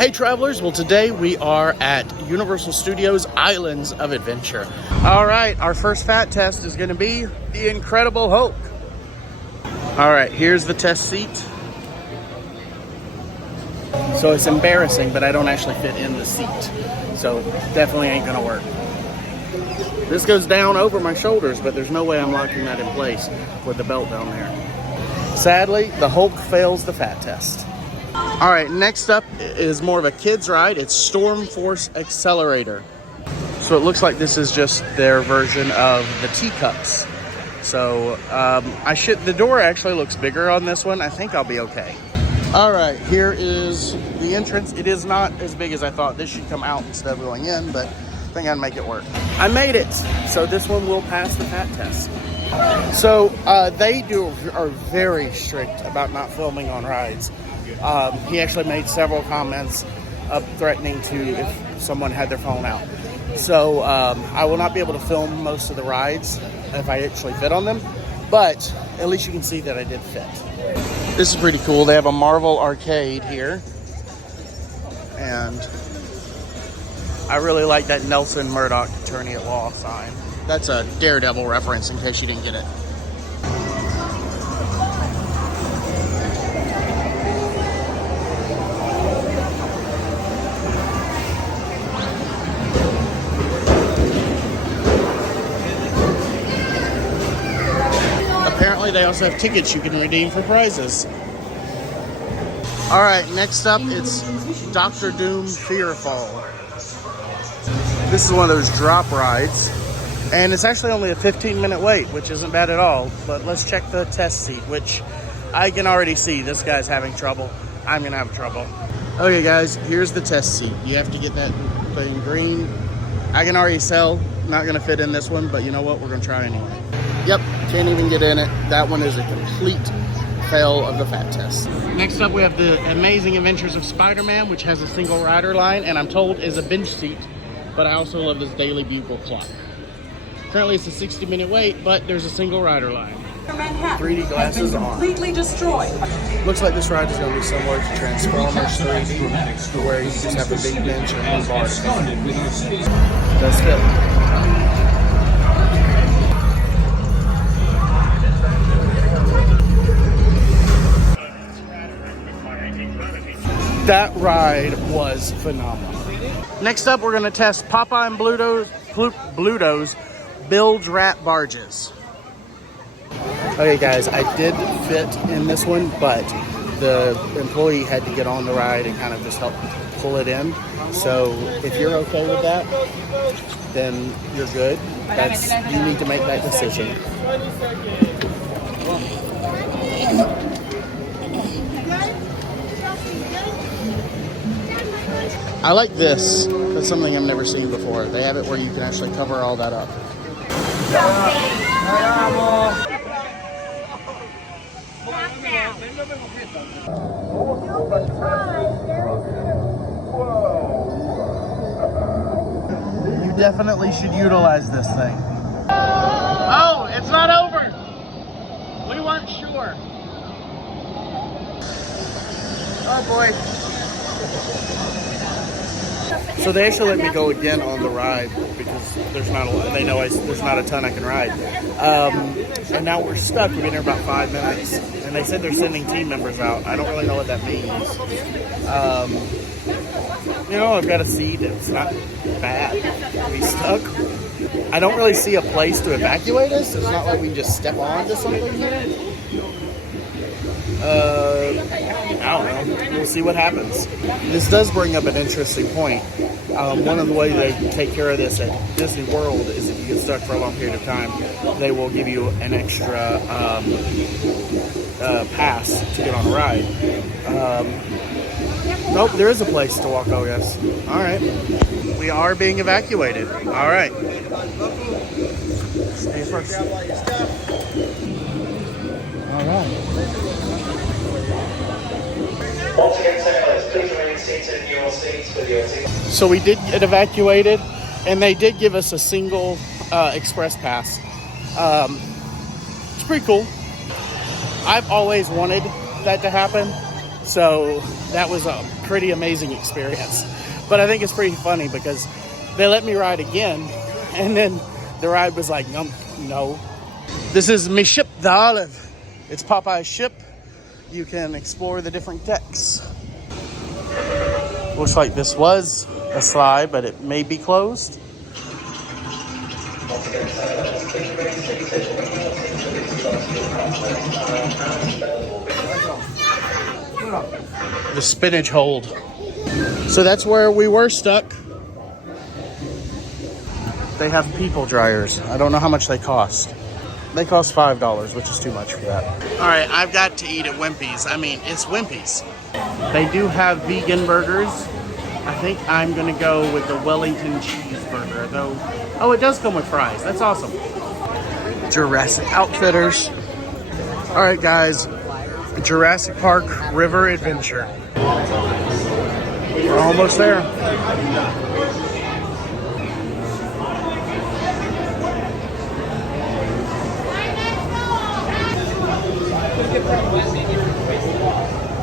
Hey travelers, well today we are at Universal Studios Islands of Adventure. All right, our first fat test is gonna be the Incredible Hulk. All right, here's the test seat. So it's embarrassing, but I don't actually fit in the seat. So definitely ain't gonna work. This goes down over my shoulders, but there's no way I'm locking that in place with the belt down there. Sadly, the Hulk fails the fat test. All right, next up is more of a kid's ride. It's Storm Force Accelerator. So it looks like this is just their version of the teacups. So the door actually looks bigger on this one. I think I'll be okay. All right, here is the entrance. It is not as big as I thought. This should come out instead of going in, but I think I'd make it work. I made it. So this one will pass the fat test. So they are very strict about not filming on rides. He actually made several comments threatening to if someone had their phone out. So I will not be able to film most of the rides if I actually fit on them, but at least you can see that I did fit. This is pretty cool. They have a Marvel arcade here, and I really like that Nelson Murdoch attorney at law sign. That's a Daredevil reference in case you didn't get it. Apparently they also have tickets you can redeem for prizes. All right, next up it's Dr. Doom Fearfall. This is one of those drop rides, and it's actually only a 15-minute wait, which isn't bad at all. But let's check the test seat, which I can already see this guy's having trouble. I'm gonna have trouble. Okay guys, here's the test seat. You have to get that thing green. I can already tell, not gonna fit in this one, but you know what, we're gonna try anyway. Yep, can't even get in it. That one is a complete fail of the fat test. Next up we have the Amazing Adventures of Spider-Man, which has a single rider line, and I'm told is a bench seat, but I also love this Daily Bugle clock. Currently it's a 60-minute wait, but there's a single rider line. 3D glasses on. Completely destroyed. Looks like this ride is going to be similar to Transformers 3D, where you just have a big bench and one bar. Does fit. That ride was phenomenal. Next up, we're going to test Popeye and Bluto's Bilge Rat Barges. Okay guys, I did fit in this one, but the employee had to get on the ride and kind of just help pull it in. So if you're okay with that, then you're good. You need to make that decision. I like this. That's something I've never seen before. They have it where you can actually cover all that up. You definitely should utilize this thing. Oh, it's not over. We weren't sure. Oh boy. So they actually let me go again on the ride because there's not a ton I can ride. And now we're stuck. We've been here about 5 minutes, and they said they're sending team members out. I don't really know what that means. I've got a seat. It's not bad to be stuck. I don't really see a place to evacuate us. It's not like we can just step onto something here. I don't know. We'll see what happens. This does bring up an interesting point. One of the ways they take care of this at Disney World is if you get stuck for a long period of time, they will give you an extra pass to get on a ride. Nope, there is a place to walk, I guess. All right. We are being evacuated. All right. Stay first. All right. So we did get evacuated, and they did give us a single express pass. It's pretty cool. I've always wanted that to happen, So that was a pretty amazing experience. But I think it's pretty funny because they let me ride again, and then the ride was like, no. This is me ship, the Olive. It's Popeye's ship. You can explore the different decks. Looks like this was a slide, but it may be closed. The spinach hold. So that's where we were stuck. They have people dryers. I don't know how much they cost. They cost $5, which is too much for that. All right, I've got to eat at Wimpy's. I mean, it's Wimpy's. They do have vegan burgers. I think I'm gonna go with the Wellington cheeseburger, though. Oh, it does come with fries. That's awesome. Jurassic Outfitters. All right, guys. Jurassic Park River Adventure. We're almost there.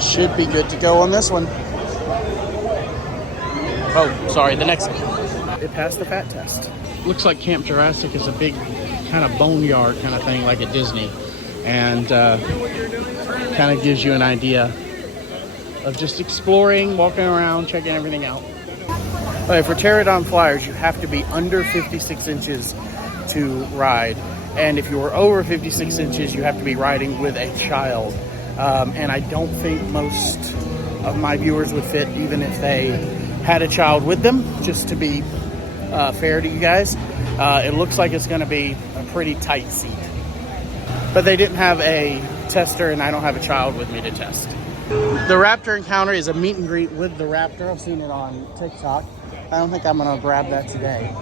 Should be good to go on this one. Oh, sorry, the next one. It passed the fat test. Looks like Camp Jurassic is a big kind of boneyard kind of thing like at Disney. And kind of gives you an idea of just exploring, walking around, checking everything out. Okay, for Pterodon Flyers, you have to be under 56 inches to ride. And if you were over 56 inches, you have to be riding with a child. And I don't think most of my viewers would fit even if they had a child with them, just to be fair to you guys. It looks like it's going to be a pretty tight seat. But they didn't have a tester, and I don't have a child with me to test. The Raptor Encounter is a meet and greet with the Raptor. I've seen it on TikTok. I don't think I'm going to grab that today.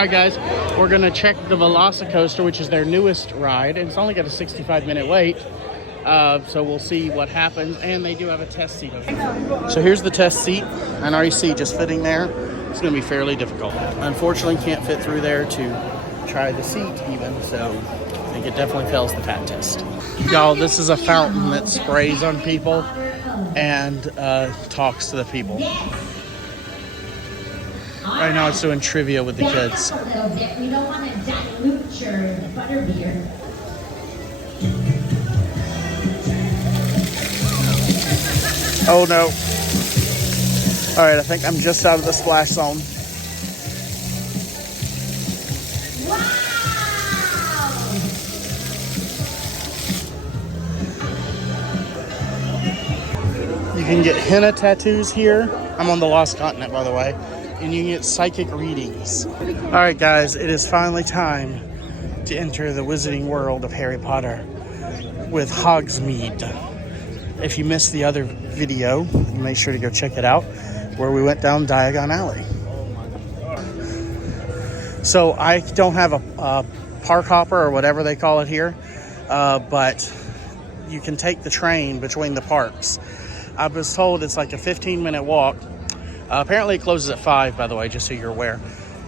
All right, guys, we're gonna check the Velocicoaster, which is their newest ride, and it's only got a 65-minute wait. So we'll see what happens, and they do have a test seat over here. So here's the test seat, and already see just fitting there, it's gonna be fairly difficult. Unfortunately, can't fit through there to try the seat even, so I think it definitely fails the fat test. Y'all, this is a fountain that sprays on people and talks to the people. Right now it's doing trivia with the kids. We don't want to dilute your butterbeer. Oh no. Alright, I think I'm just out of the splash zone. You can get henna tattoos here. I'm on the Lost Continent, by the way. And you can get psychic readings. Alright guys, it is finally time to enter the wizarding world of Harry Potter with Hogsmeade. If you missed the other video, make sure to go check it out, where we went down Diagon Alley. So I don't have a park hopper or whatever they call it here, but you can take the train between the parks. I was told it's like a 15-minute walk. Apparently it closes at 5, by the way, just so you're aware.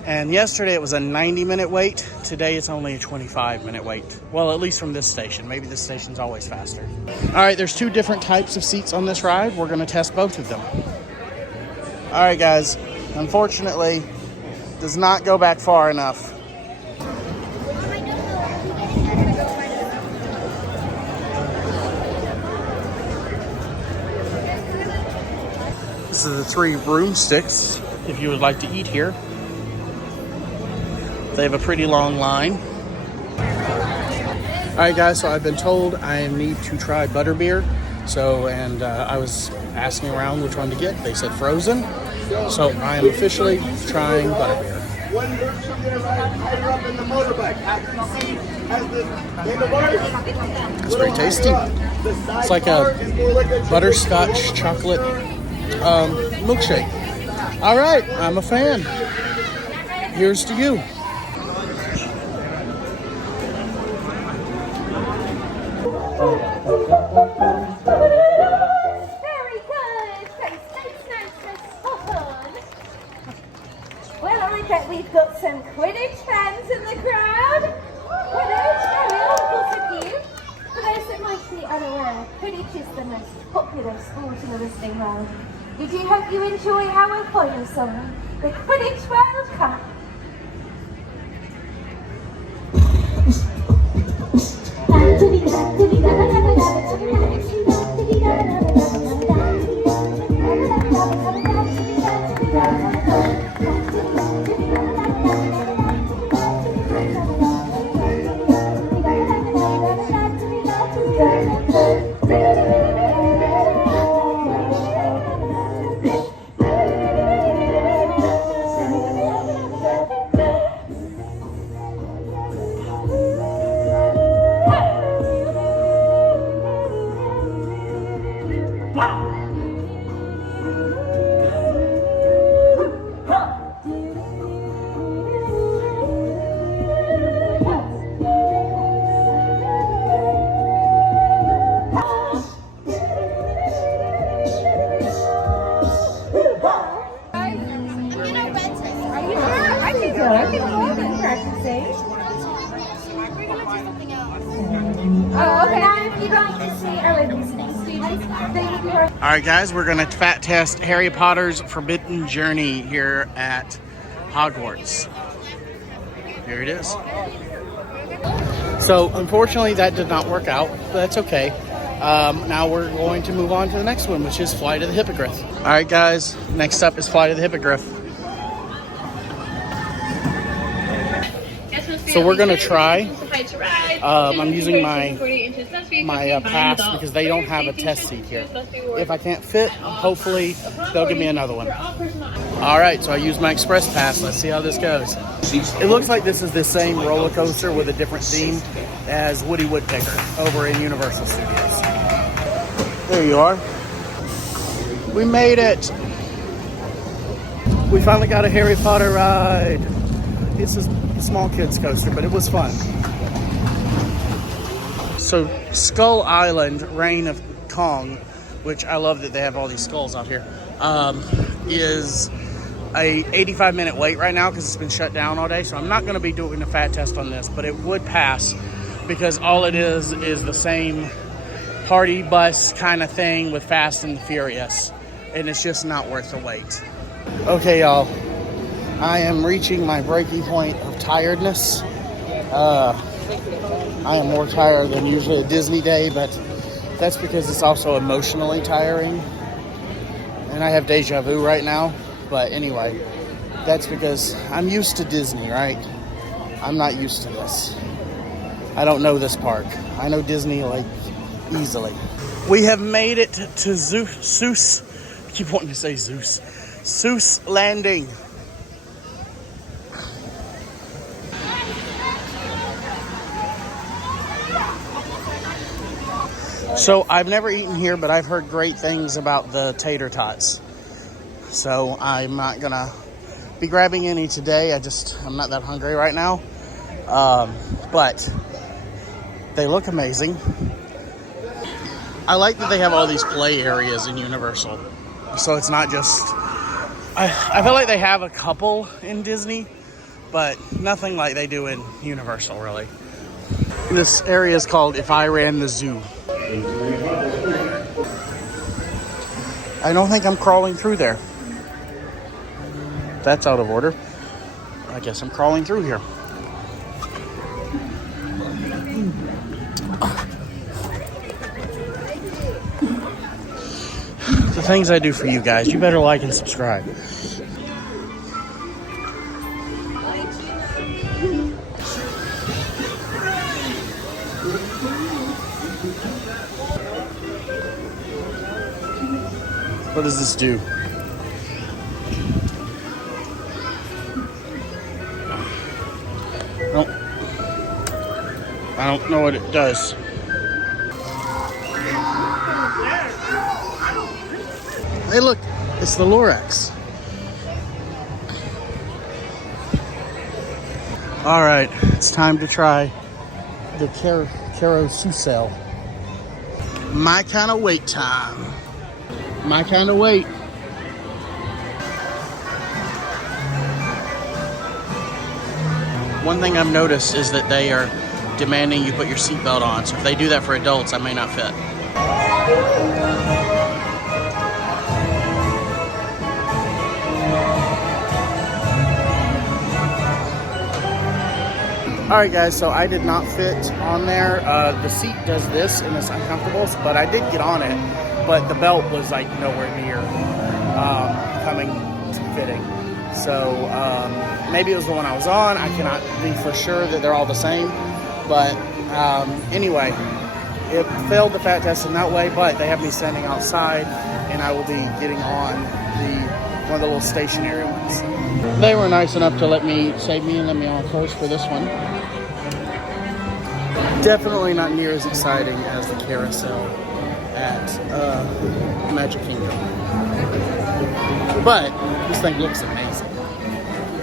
And yesterday it was a 90-minute wait. Today it's only a 25-minute wait. Well, at least from this station. Maybe this station's always faster. All right, there's 2 different types of seats on this ride. We're going to test both of them. All right, guys. Unfortunately, does not go back far enough. This is the 3 Broomsticks, if you would like to eat here. They have a pretty long line. All right, guys, so I've been told I need to try Butterbeer. And I was asking around which one to get. They said frozen. So I am officially trying Butterbeer. One version there higher up in the motorbike. It's pretty tasty. It's like a butterscotch chocolate milkshake. All right, I'm a fan. Here's to you. Very good. Nice. Well, I bet we've got some Quidditch fans in the crowd. Quidditch, very awful of you. For those that might be unaware, Quidditch is the most popular sport in the wizarding world. We do hope you enjoy our final song, the Quidditch World Cup. Alright guys, we're going to fat test Harry Potter's Forbidden Journey here at Hogwarts. Here it is. So unfortunately that did not work out, but that's okay. Now we're going to move on to the next one, which is Flight of the Hippogriff. Alright guys, next up is Flight of the Hippogriff. So we're going to try. I'm using my pass because they don't have a test seat here. If I can't fit, hopefully they'll give me another one. All right, so I used my express pass. Let's see how this goes. It looks like this is the same roller coaster with a different theme as Woody Woodpecker over in Universal Studios. There you are. We made it. We finally got a Harry Potter ride. This is a small kids coaster, but it was fun. So Skull Island, Reign of Kong, which I love that they have all these skulls out here, is a 85-minute wait right now because it's been shut down all day. So I'm not going to be doing a fat test on this, but it would pass because all it is the same party bus kind of thing with Fast and the Furious, and it's just not worth the wait. Okay, y'all, I am reaching my breaking point of tiredness. I am more tired than usually a Disney day, but that's because it's also emotionally tiring. And I have deja vu right now. But anyway, that's because I'm used to Disney, right? I'm not used to this. I don't know this park. I know Disney like easily. We have made it to Zeus. I keep wanting to say Zeus. Zeus Landing. So I've never eaten here, but I've heard great things about the tater tots. So I'm not gonna be grabbing any today. I'm not that hungry right now. But they look amazing. I like that they have all these play areas in Universal. So it's not just, I feel like they have a couple in Disney, but nothing like they do in Universal, really. This area is called If I Ran the Zoo. I don't think I'm crawling through there. That's out of order. I guess I'm crawling through here. The things I do for you guys, you better like and subscribe. What does this do? Nope. I don't know what it does. Hey, look, it's the Lorax. All right, it's time to try the carousel. My kind of wait time. My kind of wait. One thing I've noticed is that they are demanding you put your seatbelt on. So if they do that for adults, I may not fit. Alright guys, so I did not fit on there. The seat does this and it's uncomfortable, but I did get on it. But the belt was like nowhere near coming to fitting. So maybe it was the one I was on. I cannot be for sure that they're all the same. But anyway, it failed the fat test in that way, but they have me standing outside and I will be getting on one of the little stationary ones. They were nice enough to save me and let me on first for this one. Definitely not near as exciting as the carousel at Magic Kingdom. But this thing looks amazing.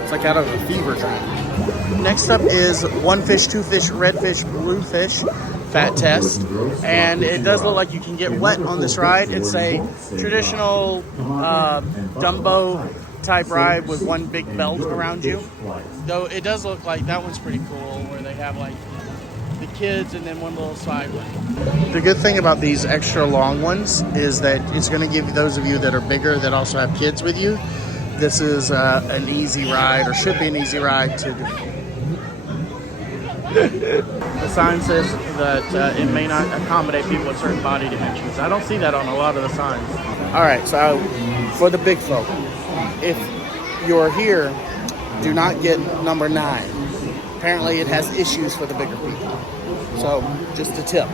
It's like out of a fever dream. Next up is one fish, two fish, red fish, blue fish fat test. And it does look like you can get wet on this ride. It's a traditional Dumbo type ride with one big belt around you. Though it does look like that one's pretty cool, where they have like the kids and then one little side one. The good thing about these extra long ones is that it's going to give those of you that are bigger that also have kids with you, this is an easy ride, or should be an easy ride to do. The sign says that it may not accommodate people with certain body dimensions. I don't see that on a lot of the signs. All right, so for the big folk, if you're here, do not get number 9. Apparently it has issues for the bigger people. So just a tip.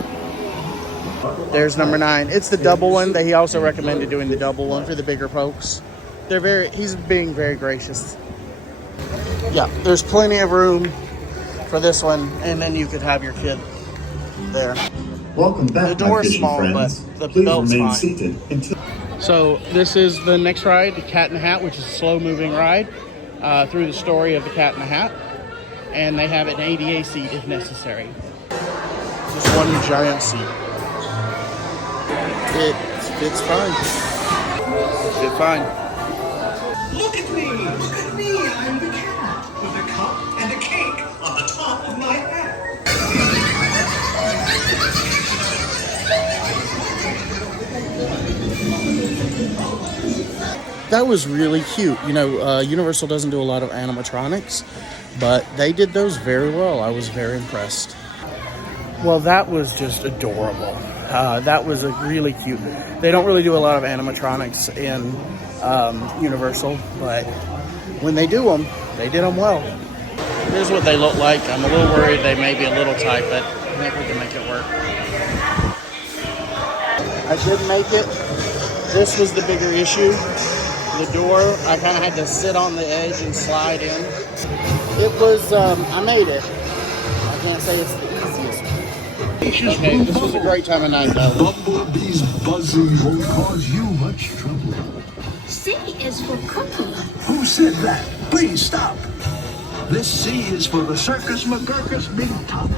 There's number 9. It's the double one. He also recommended doing the double one for the bigger folks. He's being very gracious. Yeah, there's plenty of room for this one, and then you could have your kid there. Welcome back, the door's fishing small, friends. but the Please belt's remain fine. seated until... So this is the next ride, the Cat in the Hat, which is a slow-moving ride through the story of the Cat in the Hat, and they have an ADA seat if necessary. Just one giant seat. It fits fine. It fit fine. Look at me! Look at me! I'm the cat with a cup and a cake on the top of my head. that was really cute. You know, Universal doesn't do a lot of animatronics, but they did those very well. I was very impressed. Well, that was just adorable. That was really cute. They don't really do a lot of animatronics in Universal, but when they do them, they did them well. Here's what they look like. I'm a little worried they may be a little tight, but I think we can make it work. I did make it. This was the bigger issue. The door, I kind of had to sit on the edge and slide in. It was, I made it. I can't say it's the easiest. Okay, this was a great time of night though. Bumblebee's buzzing won't cause you much trouble. C is for cookie. Who said that? Please stop. This C is for the Circus McGurkus Big Top.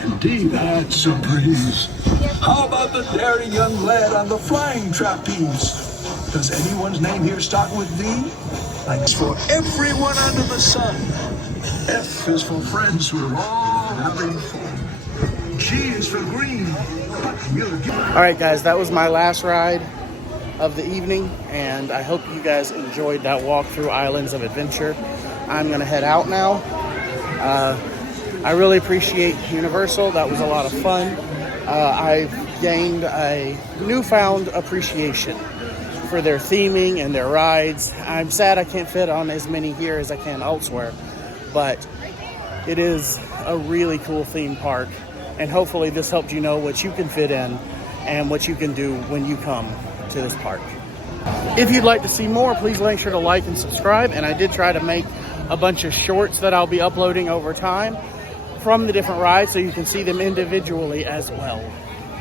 And D, that's a breeze. How about the daring young lad on the flying trapeze? Does anyone's name here start with D? Thanks for everyone under the sun. F is for friends who are all having fun. G is for green. All right, guys, that was my last ride of the evening, and I hope you guys enjoyed that walk through Islands of Adventure. I'm gonna head out now. I really appreciate Universal. That was a lot of fun. I've gained a newfound appreciation for their theming and their rides. I'm sad I can't fit on as many here as I can elsewhere, but it is a really cool theme park, and hopefully this helped you know what you can fit in and what you can do when you come to this park. If you'd like to see more, please make sure to like and subscribe, and I did try to make a bunch of shorts that I'll be uploading over time from the different rides so you can see them individually as well.